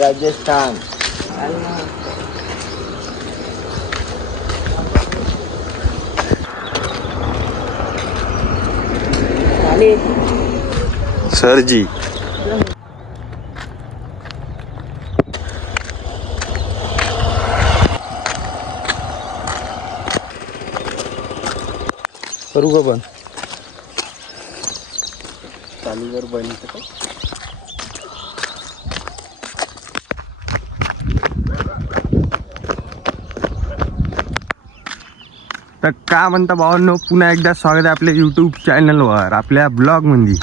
Rajasthan sir जी करू का पण चालूवर बंद तर का म्हणता भावांनो, पुन्हा एकदा स्वागत आहे आपल्या यूट्यूब चॅनलवर, आपल्या ब्लॉगमध्ये.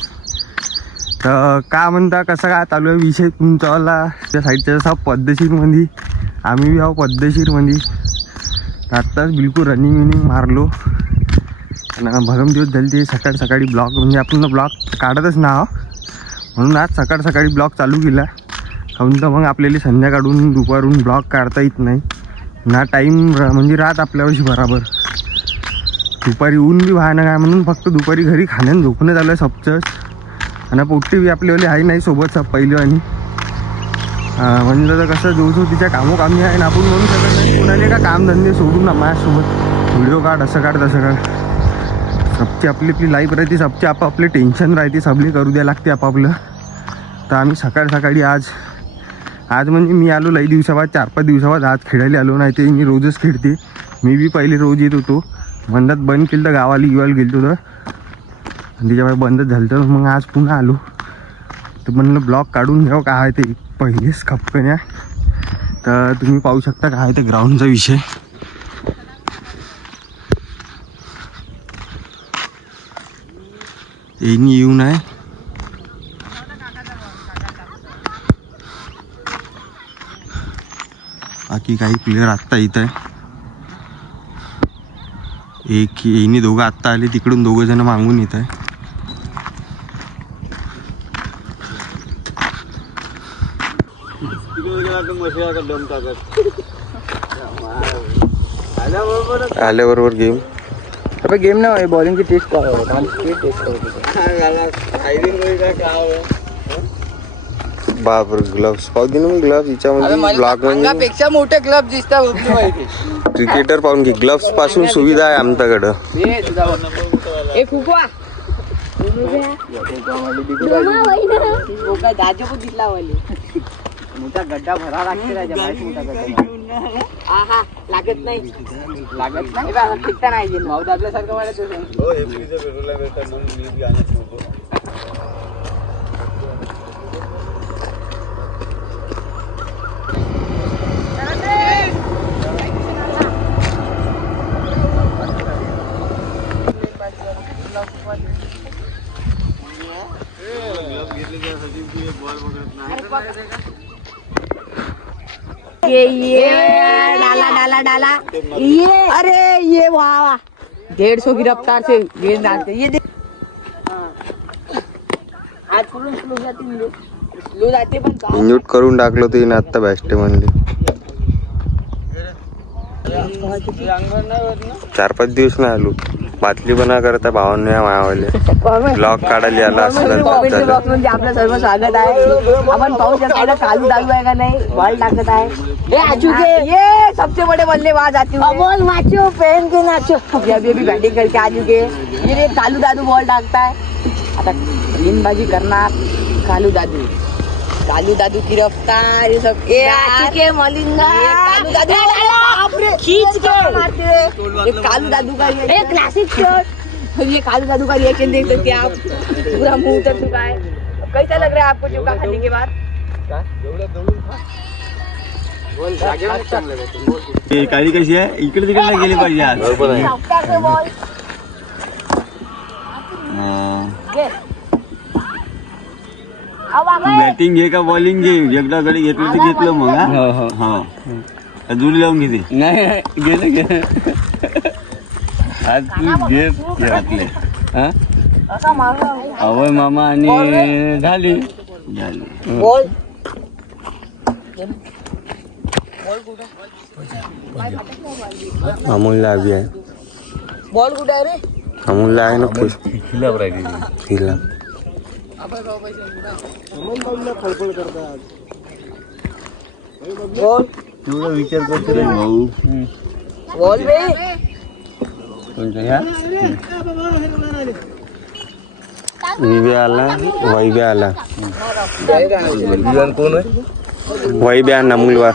तर का म्हणता, कसं काय चालू आहे विषय तुमचावाला त्या साईडच्या जसा पद्धतशीरमध्ये, आम्ही बी आहो पद्धतशीरमध्ये. तर आत्ताच बिलकुल रनिंग मारलो आणि भरम दिवस झाले ते सकाळ सकाळी ब्लॉग, म्हणजे आपण ब्लॉग काढतच ना म्हणून आज सकाळ सकाळी ब्लॉग चालू केला. काहून तर मग आपल्याला संध्याकाळून दुपारून ब्लॉग काढता येत नाही ना, टाईम म्हणजे रात आपल्यापाशी बराबर. दुपारी ऊन बी व्हायना काय म्हणून फक्त दुपारी घरी खाण्यानं झोपून झालं आहे सबचंच. आणि पोट्टी बी आपल्यावाली आहे नाही सोबत सब पहिलं. आणि म्हणलं तर कसं जो तिच्या कामोकामी आहे ना, आपण म्हणू शकत नाही कोणाला का कामधंदे सोडून ना माझ्यासोबत व्हिडिओ काढ, असं काढ तसं काढ. सबची आपली आपली लाईफ राहते, सबचे आपापले टेन्शन राहते, सबले करू द्या लागते आपापलं. तर आम्ही सकाळ सकाळी आज म्हणजे मी आलो लई दिवसाबाद, 4-5 दिवसाबाद आज खेळायला आलो. नाही ते मी रोजच खेळते, मी बी पहिले रोज येत होतो. मंदात बंद केलं तर गावाला गेलो होतं आणि त्याच्यामुळे बंदच झालं. तर मग आज पुन्हा आलो. तर म्हणलं ब्लॉग काढून घ्यावं काय आहे ते पहिलेच खपकण्या. तर तुम्ही पाहू शकता काय आहे ते ग्राउंडचा विषय. येईन येऊन आहे बाकी काही प्लेयर आत्ता येत आहे. एक येईनी दोघं आत्ता आले, तिकडून दोघं जण मागून येत आहे. आल्याबरोबर गेम अबे गेम ना बॉलिंगची टेस्ट बापर ग्लव्स पाहू दे ना. मग ग्लव्स हिच्यामध्ये ब्लॉक पेक्षा मोठे क्लब दिसतात. क्रिकेटर पाहून घे. ग्लव्स पासून सुविधा आहे आमच्याकडं. मोठा गड्डा भरा लागते लागत नाही खेळता नाही भाऊ आपल्यासारखं ये डाला डाला डाला ये, अरे ये वाह 150 की रफ्तार से गेंद डालते ये आज स्लो जाते पण म्यूट करून टाकलो ते ना आत्ता बॅस्टे म्हणले. 4-5 दिवस नाही आलो. बातली बना करता भावांनी मायावाले ब्लॉग काढायला आला असलं म्हणजे आपलं सर्व स्वागत आहे. आपण पाहू शकतो कालू दालू आहे का नाही, बॉल टाकत आहे. ये सबसे बड़े बल्लेबाज आते हुए बॉल नाचो पहन के नाचो. अभी बैटिंग करके आ चुके. ये कालू दादू बॉल टाकता है. आता गेंदबाजी करणार कालू दादू. कालू दादू की रफ्तार ये सब मलिंगा कालू दादू खींच के मारते हैं. ये कालू दादू का ये क्लासिक शॉट. ये कालू दादू का रिएक्शन देख सकते हैं आप. पूरा मुंह उतर चुका है. कैसा लग रहा है आपको चुका खाने के बाद? काही कशी आहे, इकडे तिकडे गेले पाहिजे आज. बॅटिंग घे का बॉलिंग घे, एकदा कडे घेतलं तर घेतलं. मग हा जुडी लावून घेते नाही गेले आज तू घे घरातले अवय मामा आणि झाली अमोल लाभी आहे. बॉल कुठे आहे रे? अमोलला आहे ना खिलाफ राहिली तिला बोल तुझा विचार करतो रे भाऊ बोल बे. तुमच्या ह्या विवे आला वैबे आला विधान कोण आहे वैबे आला मुलवा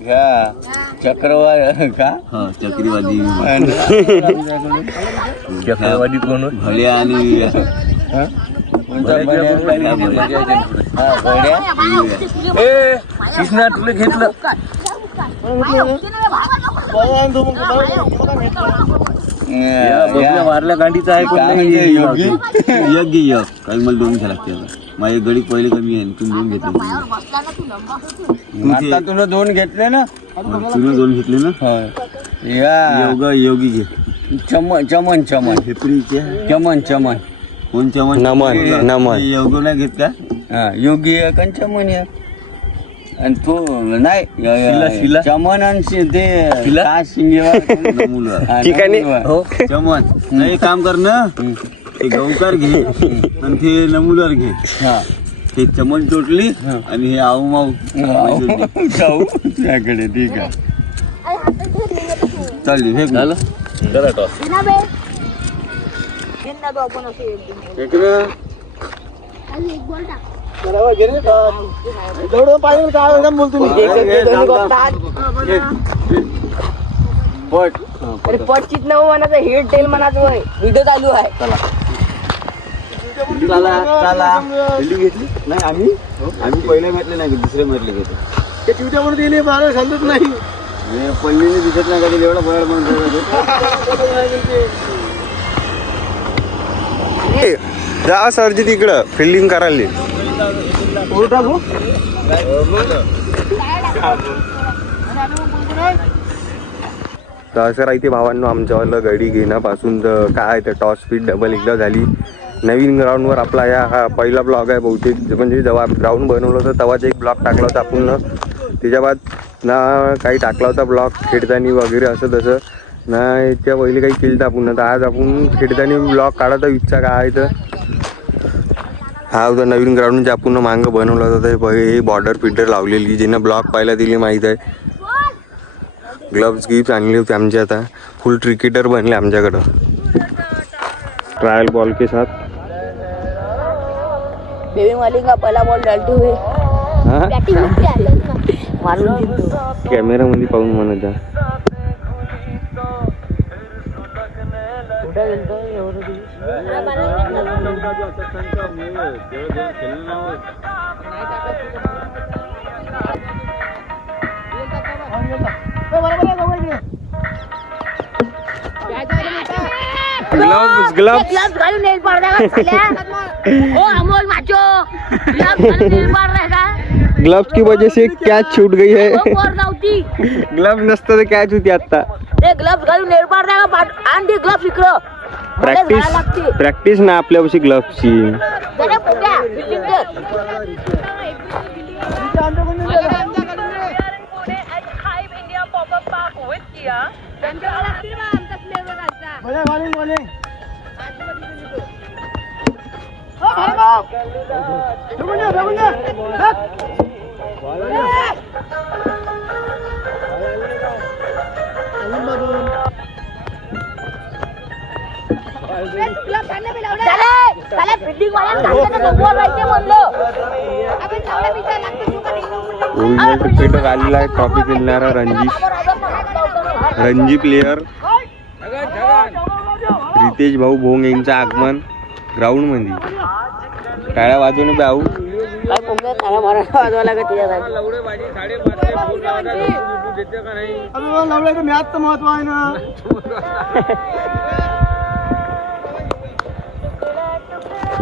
ह्या चक्रवादी का चक्रीवादी चक्रवादी कोण भले आणि कृष्णा तुला घेतलं मारल्या गाडीचा आहे योग्य योग्य योग काही मला दोन घ्या लागते माझी गडी पहिले कमी आहे तुम्ही दोन घेतले तुला दोन घेतले ना तुम्ही दोन घेतले ना योग योगी घे चमन चमन चमन हेपरीचे चमन चमन कोण चमन नमन नमन योग नाही घेत का योगी आहे का चमन आहे आणि तो नाही चमन आणि ते ठिकाणी हो चमन नाही काम कर ना ते गवकार घे आणि ते नमुलर घे ते चमन चोटली आणि हे आऊ माऊ त्याकडे ठीक आहे चालेल हे झालं करा टॉस पट चित न म्हणाचं हेड टेल म्हणाचं व्हिडिओ चालू आहे. घेतली नाही आम्ही पहिल्या म्हटले नाही दुसरे म्हटले घेतो ते चिवट्या म्हणून दिली मला समजत नाही पल्लीने दिसत नाही कधी एवढा बळ म्हणतो जा सरजी तिकडं फिल्डिंग करायला तर असं राहते भावांनो आमच्यावाला गडी घेण्यापासून तर काय तर टॉस स्पीड डबल एकदा झाली. नवीन ग्राउंडवर आपला हा पहिला ब्लॉग आहे बहुतेक म्हणजे जेव्हा ग्राउंड बनवलं होतं तेव्हाच एक ब्लॉग टाकला होता आपण त्याच्या बाद ना काही टाकला होता ब्लॉग खेळतानी वगैरे असं तसं ना त्या पहिले काही केलं तर आपण तर आज आपण खेळतानी ब्लॉग काढायचा इच्छा काय आहे तर हा होता नवीन ग्राउंड जे आपण मागं बनवलं होतं हे बॉर्डर फिल्टर लावलेली ज्यांना ब्लॉग पाहायला दिली माहीत आहे. ग्लव्स गिफ्ट आणले होते आमचे आता फुल क्रिकेटर बनले आमच्याकडं ट्रायल बॉल के साथ बेबी मालिक का पहिला बॉल डालते हुए मारून कॅमेरा मध्ये पाहून म्हणत ग्लव्स घालून नेल पाडदा ओ अमोल माचो घालून नेल पाडदा का ग्लव्स की वजह से कैच छूट गई है. ग्लव्स नसतं तर कॅच होती आता. ते ग्लव्स घालून नेल पाडदा का आण ते ग्लव्स इकडं प्रॅक्टिस ना आपल्यापाशी ग्लव्सची ओरिजिनल क्रिकेटर आलेला आहे ट्रॉफी खेळणारा रणजी प्लेयर रितेश भाऊ भोंग यांचं आगमन ग्राउंड मध्ये टाळ्या वाजवून भाऊ महत्व आहे ना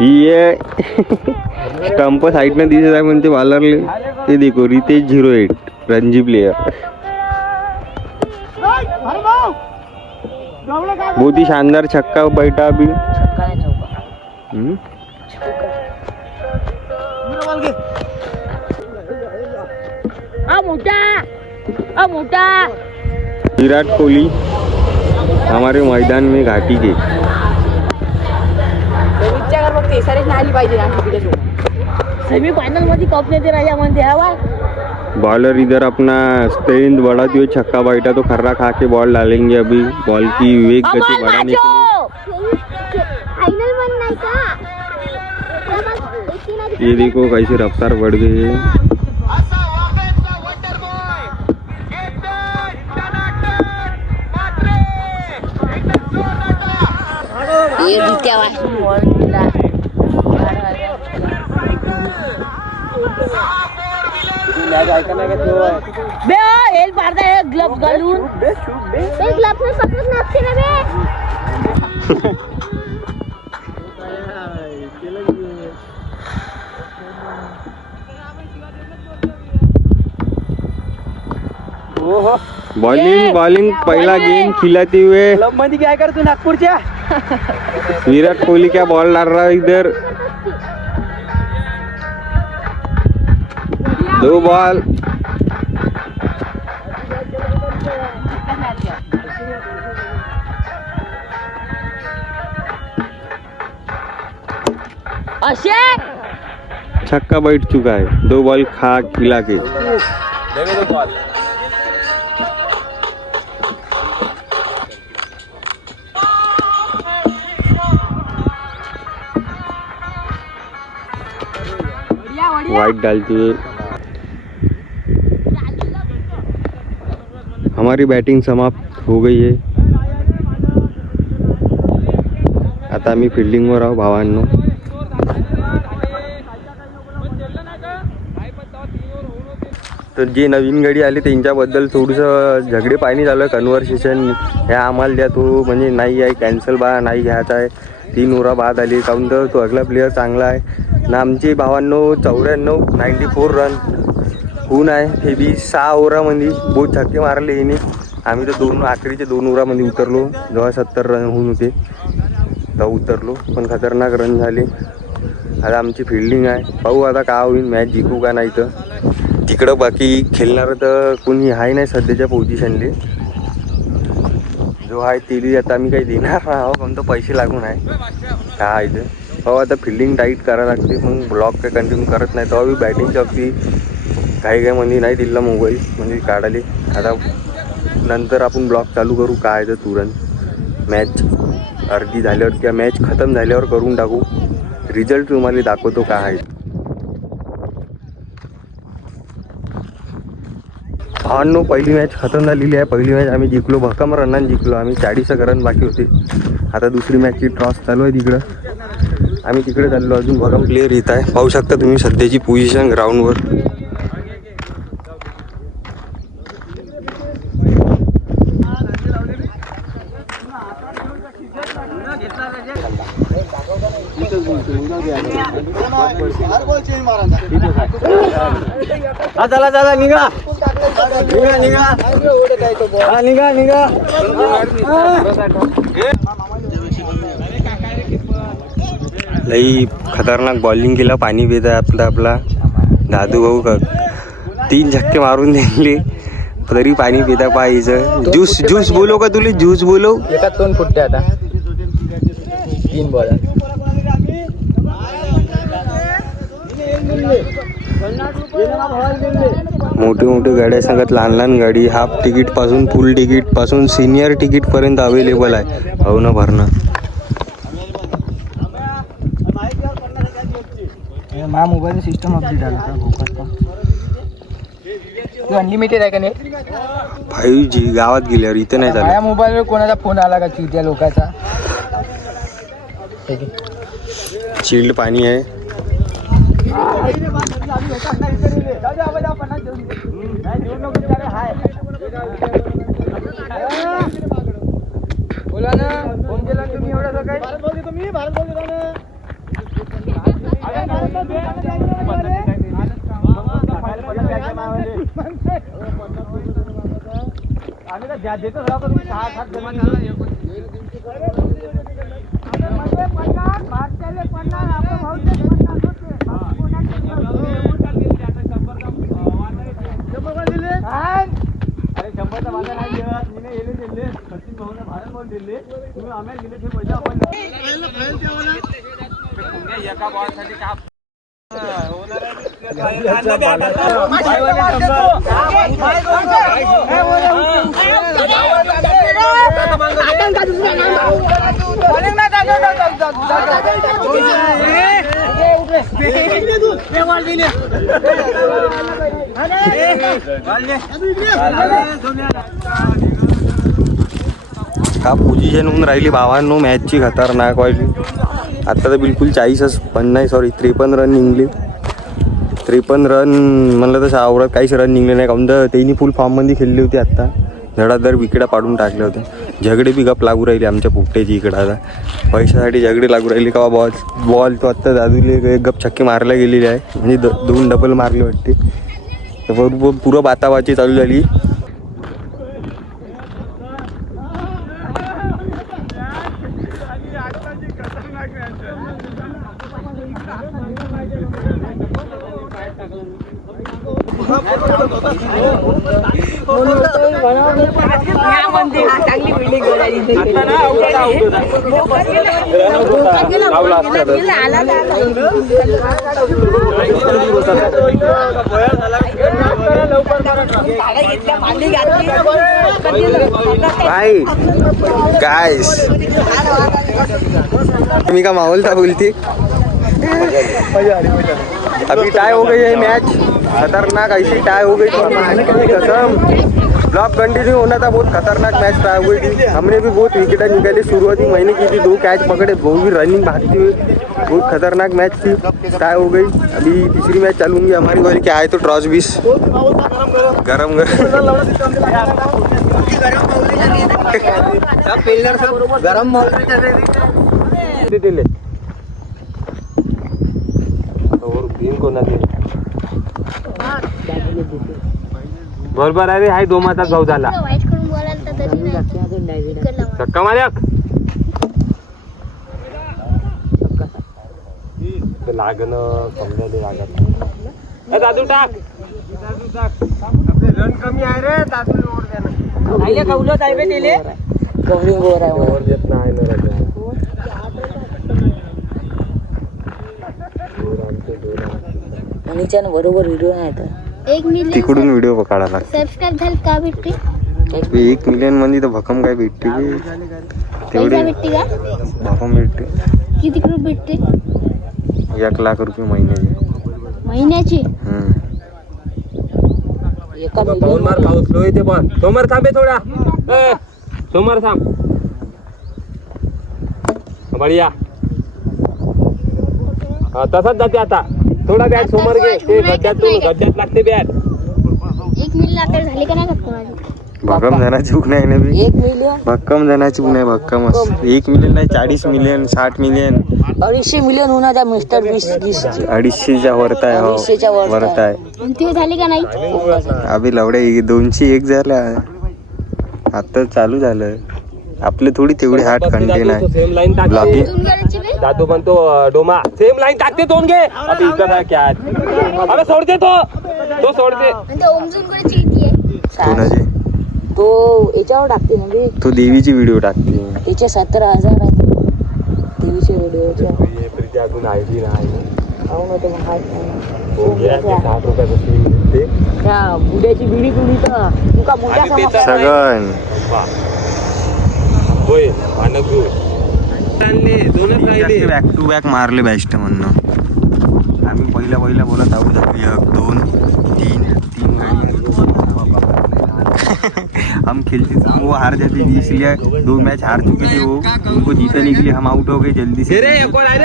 ये स्टंप साइड में दिसत आहे म्हणते वालरले ते देखो रितेश 08 रणजी प्लेयर बहुत ही शानदार छक्का बैठा अभी मोठा मोठा विराट कोहली हमारे मैदान में घाटी के सेमी फाइनल मध्ये कप नेते राजा म्हणते हवा बॉलर इधर अपना स्ट्रेंथ बढ़ाते हुए छक्का बैठा तो खर्रा खा के बॉल डालेंगे अभी बॉल की वेग गति बढ़ाने के लिए फाइनल मन नाही का ये देखो कैसे रफ्तार बढ़ गई है ये जित्या बे हेल पाडता है ग्लव्स घालून ते ग्लव्स ने सपनच नसते ना बे बॉलिंग पहला गेम खिलाते हुए क्लब मध्ये काय करतो नागपूरच्या विराट कोहली क्या बॉल डाल रहा है इधर 2 बॉल अशे छक्का बैठ चुका है 2 बॉल खा खिला के वाइट डालती हुए हमारी बैटिंग समाप्त हो गई है आता आम्ही फिल्डिंगवर आहो भावांनो तर जे नवीन गडी आले त्यांच्याबद्दल थोडंसं झगडे पाणी झालं कन्व्हर्सेशन ह्या आम्हाला द्या तो म्हणजे नाही आहे कॅन्सल बा नाही घ्यायचा आहे 3 ओव्हर बाद आली काऊन तर तो अगला प्लेअर चांगला आहे ना आमचे भावांनो 94 रन होऊन आहे हे बी 6 ओव्हरामध्ये बहुत छक्के मारले हिने आम्ही तर आखरीचे 2 ओव्हरामध्ये उतरलो जेव्हा 70 रन होऊन होते तेव्हा उतरलो पण खतरनाक रन झाले आता आमची फिल्डिंग आहे पाहू आता का होईल मॅच जिंकू का नाही तर तिकडं बाकी खेळणारं तर कोणी आहे नाही सध्याच्या पोझिशनले जो आहे ते आता आम्ही काही देणार नाही पण तो पैसे लागून आहे काय ते हो आता फिल्डिंग टाईट करावं लागते मग ब्लॉक काही कंटिन्यू करत नाही तेव्हा मी बॅटिंगच्या अगदी काही म्हणजे नाही दिला मोबाईल म्हणजे काढाले आता नंतर आपण ब्लॉक चालू करू काय तर तुरंत मॅच अर्धी झाल्यावर किंवा मॅच खतम झाल्यावर करून टाकू रिझल्ट तुम्हाला दाखवतो काय आहे भावांनो पहिली मॅच खतम झालेली आहे पहिली मॅच आम्ही जिंकलो भक्कम रनांनी जिंकलो आम्ही 40 रन बाकी होते आता दुसरी मॅचची टॉस चालू आहे तिकडं आम्ही तिकडे चाललो अजून भरम प्लेअर येत आहे पाहू शकता तुम्ही सध्याची पोझिशन ग्राउंडवर चला चला निघा निघा लई खतरनाक बॉलिंग केला पाणी पित आहे आपला दादू भाऊ का 3 झटके मारून दिले तरी पाणी पिता पाहिजे ज्यूस बोलो का तुले ज्यूस बोलो एकात 2 फुटते आता 3 बॉल मोठे गाड्या सांगत लहान गाडी हाफ तिकीट पासून फुल तिकीट पासून सिनियर तिकीट पर्यंत अवेलेबल आहे भावना भरणं माझ्या मोबाईल सिस्टम अपडेट झाला का अनलिमिटेड आहे का नाही 5G गावात गेल्यावर इथे नाही झालं माझ्या मोबाईलवर कोणाचा फोन आला का त्या लोकांचा चिल्ड पाणी आहे बोला ना फोन केला तुम्ही एवढं सकाळी तुम्ही भारत बोलतो ना आम्ही तर ज्या देतोच राहतो तुम्ही 6-7 जण का पोझिशन होऊन राहिली भावांनो मॅचची खतरनाक वाटली. आता तर बिलकुल 40च पण नाही, सॉरी 53 रन निघली. 53 रन म्हणलं तसं आवडत काहीच रन निघले नाही. काऊन तर त्यांनी फुल फॉर्ममध्ये खेळली होती. आत्ता धडाधड विकेटा पाडून टाकले होते. झगडे बी गप लागू राहिले आमच्या पोपट्याची इकडं. आता पैशासाठी झगडे लागू राहिले का बॉल तो आत्ता दादूले गप छक्के मारायला गेलेली आहे. म्हणजे 2 डबल मारले वाटते. तर बरोबर पुरं बाताबाची चालू झाली. चांगली बिल्डिंग गाइस तुम्ही का माहौल था बोलती. अभी टाई हो गई है मैच. खतरनाक ऐसी टाई हो गई कसम. ब्लॉक कंटिन्यू होना था. बहुत खतरनाक मैच टाई हो गई थी. हमने भी बहुत विकेट निकाली. शुरुआती मैंने की थी 2 कैच पकड़े. बहुत भी रनिंग भागती हुई. बहुत खतरनाक मैच थी. टाई हो गई. अभी तीसरी मैच चालू होंगी हमारी. वाली क्या है तो टॉस 20 गरम गरम दिले और गेम को ना दे. बरोबर आहे रे. हाय 2 माता गाव झाला. वाईट करून बोलायला तर तरी नाही धक्का मार्याक लागणं समजायला लागत. दादू टाक. रन कमी आहे रे. दादू ओढ द्या ना. कौलो साहेब दिले कवरिंग ओव्हर आहे. ओव्हर देत नाही ना राजा. आणि बरोबर व्हिडिओ नाही तर 1 मिलियन तिकडून व्हिडिओ काढायला लागतो. सबस्क्राईब झालं का भेटते 1 मिलियन मध्ये तर भक्कम काय भेटते की तेवढे भेटते का भक्कम भेटते. किती रुपये भेटते 1 लाख रुपये महिन्याची पाऊल मार. पाऊस लो येते पण सोमवार थांबे थोडा. सोमवार थांब. बढिया. तसाच जाते आता. थोडा बॅट समोर घे. ते गड्ड्यात लागते बॅट. 1 मिलियन अखेर झाली का नाही फक्त माझी. भक्कम जणाची बुक नाही ना बी. 1 मिलियन भक्कम जणाची बुक नाही. भक्कम 1 मिलियन नाही 40 मिलियन 60 मिलियन 250 मिलियन होणार त्या मिस्टर 20 250च्या वरत आहे. 250च्या वरत आहे. कोणती झाली का नाही अभि लवड्या 201 झाल्या. आता चालू झालं. आपले थोडी तेवढी हार्ड कंटेन आहे. ब्लॉगिंग तुमच्याकडची बी दादू पण तो डोमा सेम लाईन टाकते. 2 घे. अभी इथं काय क्या अरे सोडते तो सोडते. आणि ते ओमजूनकडची किती आहे कोणाची तो याच्यावर टाकते ना बे. तो देवीची व्हिडिओ टाकते. त्याचे 17,000 आहे देवीचे व्हिडिओ. अजून आयडी नाही. हो ना, तो माहित नाही. 60 रुपयाचं त्या बुड्याची बिडी तुडी तर तुका मोठ्या समस्या सगळं बॅक टू बॅक मारले बेस्ट म्हणणं. आम्ही पहिल्या बोलत आहोत 1 2 3 गाड़ी हम खेलते थे. वो हार जाते थे इसलिए 2 मैच हार चुके थे. वो उनको जीतने के लिए हम आउट हो गए जल्दी से.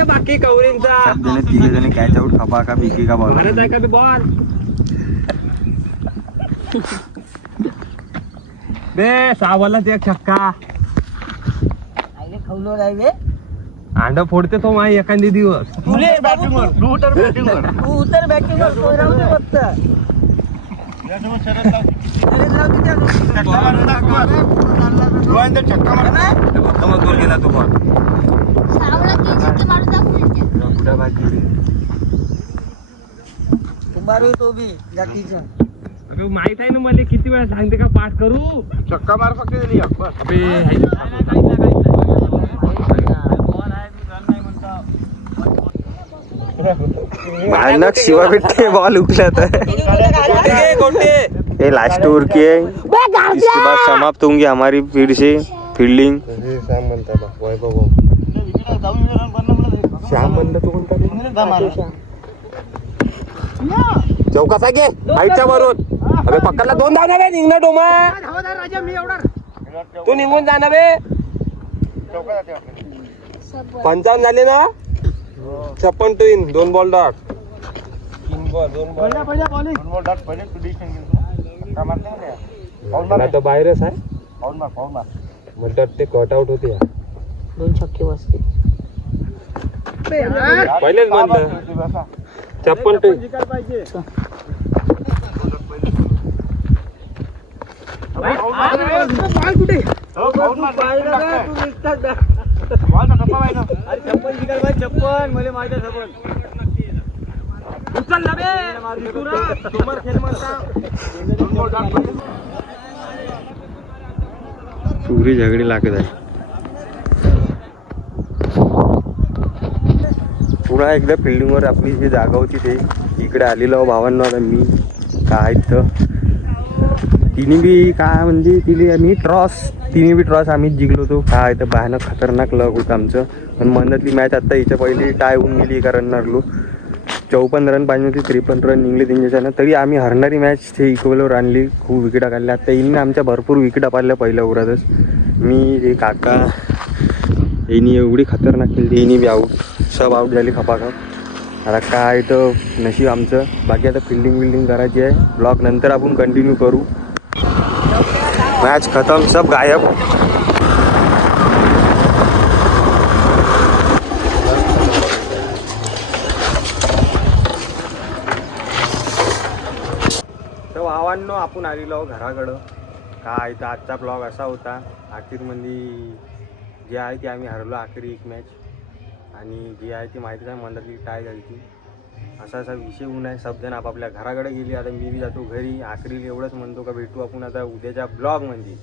बाकी सब जने 3 जने कैच आउट. खपा का बीके का बॉल बे 6 बॉलात 1 छक्का. खवलो नाही बे. अंडा फोडते तो माही एखादी दिवस. तुले तू उतर बॅटिंगवर सोयराव दे फक्त. गोल गेला तो पण. सावळा केजी ते मारून दाखवून तुम्हारो तो भी जातीचा माहित आहे ना मला किती वेळा सांगते का पाठ करू. चक्का मार फक्त दिली भयानक शिवा भेटते बॉल उकलत ये लास्ट ओवर की है. इसके बाद समाप्त होंगी हमारी फिर से फील्डिंग. श्याम बंद तो कोणता चौकाचा घे आईच्या वरून. अबे पकडला 2 धावना बे. निघणं डोमा तू निघून जा ना बे. 55 झाले ना. 56 टू 2 बॉल डॉट. 3 बॉल तर बाहेरच आहे. म्हणतात ते कट आउट होते. 2 छक्के बसते. पहिलेच म्हणलं 56 टू. पुरी झगडी लागत आहे. पुन्हा एकदा फिल्डिंगवर आपली जी जागा होती ते इकडे आलेलो भावांना. आता मी काय तर तिने बी काय म्हणजे तिने बी ट्रॉस आम्हीच जिंकलो होतो. काय तर भयानक खतरनाक लग होतं आमचं. पण मनातली मॅच आता याच्या पहिली टाय होऊन गेली एका रनरलो. 54 रन पाहिजे होती. 53 रन निघले त्यांच्याच्यानं. तरी आम्ही हरणारी मॅच ते इक्वलवर आणली. खूप विकेटा काढल्या. आता यांनी आमच्या भरपूर विकेटा पाडल्या पहिल्या ओव्हरातच. मी जे काका यांनी एवढी खतरनाक केली. यांनी बी आऊट. सब आऊट झाली खपाखप. आता काय तर नशीब आमचं. बाकी आता फिल्डिंग करायची आहे. ब्लॉक नंतर आपण कंटिन्यू करू. मैच खत्म, सब गायब. तर भावांनो आपण आलेलो घराकडं. काय तर आजचा ब्लॉग असा होता. अखेरमध्ये जे आहे ते आम्ही हरलो आखरी एक मॅच. आणि जी आहे ती माहिती आहे मंडळी टाय झाली ती. असा विषय होऊन आहे. सबजण आपापल्या घराकडे गेली. आता मी बी जातो घरी. आखरी एवढंच म्हणतो का भेटू आपण आता उद्याच्या ब्लॉगमध्ये.